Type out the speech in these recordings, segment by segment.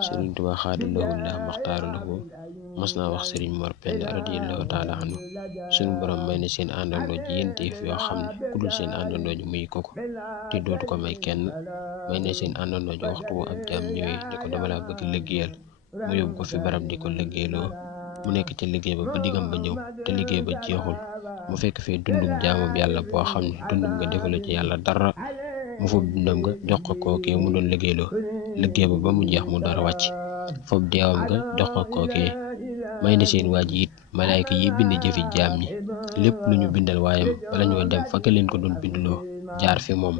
Sëriñ Tuubaa xaadallahu laa maxtaara lahu mas naa wax Sëriñ Mor Penda radiyallahu taala anhu suñu borom may na seen àndandoo ji yénteef yoo xam ne ku dul seen àndandoo ji muy koko te dootu ko may kenn. may na seen àndandoo ji waxtu wu ab jaam ñëwee ni ko dama laa bëgg liggéeyal mu yóbbu ko fi barab di ko liggéeyloo mu nekk ca liggéey ba diggam ba ñëw te liggéey ba jeexul mu fekk fee dundum jaamam yàlla boo xam ne dundum nga defalu ci yàlla dara mu fob dundam nga jox ko kookee mu doon liggéeyloo liggéey ba mu jeex mu dara wàcc fob deewam nga jox ko kookee. may na seen waa ji it malaayka yi bind jëfi jaam ñi lépp lu ñu bindal waayam bala ñoo dem fa ka leen ko doon bindloo jaar fi moom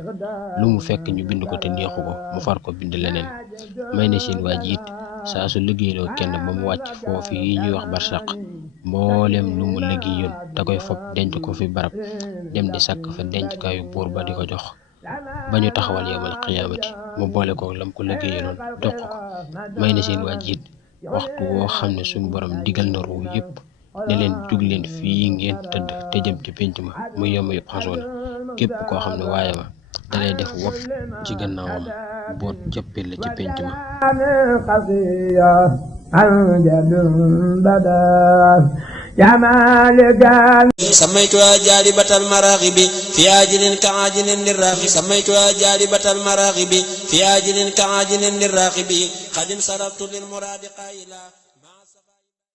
lu mu fekk ñu bind ko te neexu ko mu far ko bind leneen. may na seen waa ji it saa su liggéeyloo kenn ba mu wàcc foofu yi ñuy wax barsàq mbooleem lu mu liggéeyoon da koy fob denc ko fi barab dem di sàkk fa dencukaayu buur ba di ko jox ba ñu taxawal yawmal qiyaamati mu boole ko lam ko liggéeyaloon jox ko. may na seen waa ji it waxtu woo xam ne suñu borom digal na ruu yëpp ne leen jug leen fii ngeen tëdd te jëm ci pénc ma mu yem yu xasoona képp koo xam ne waaye ma dalay def wopp ci gannaawam boot jëppee la ci pénc ma. سميتها جالبة المراغب في آجل كعاجل للراغب سميتها جالبة المراغب في آجل كعاجل للراغب قد انصرفت للمراد قائلا